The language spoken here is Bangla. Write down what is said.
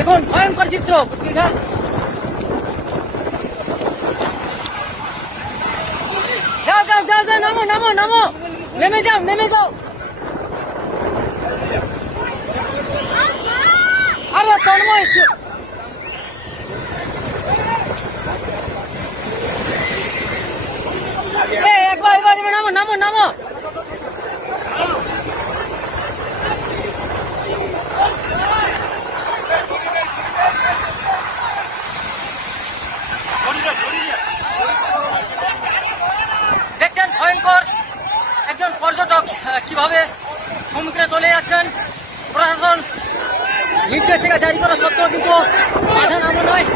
এখন ভয়ঙ্কর চিত্র দীর্ঘার যাও যাও যাও যাও নামো নামো নামো নেমে যাও নেমে যাও আরে তন্ময় একবার একবার নামো নামো নামো দেখছেন ভয়ঙ্কর একজন পর্যটক কিভাবে সমুদ্রে চলে যাচ্ছেন। প্রশাসন নির্দেশিকা জারি করা সত্ত্বেও কিন্তু বাধা নামা নয়।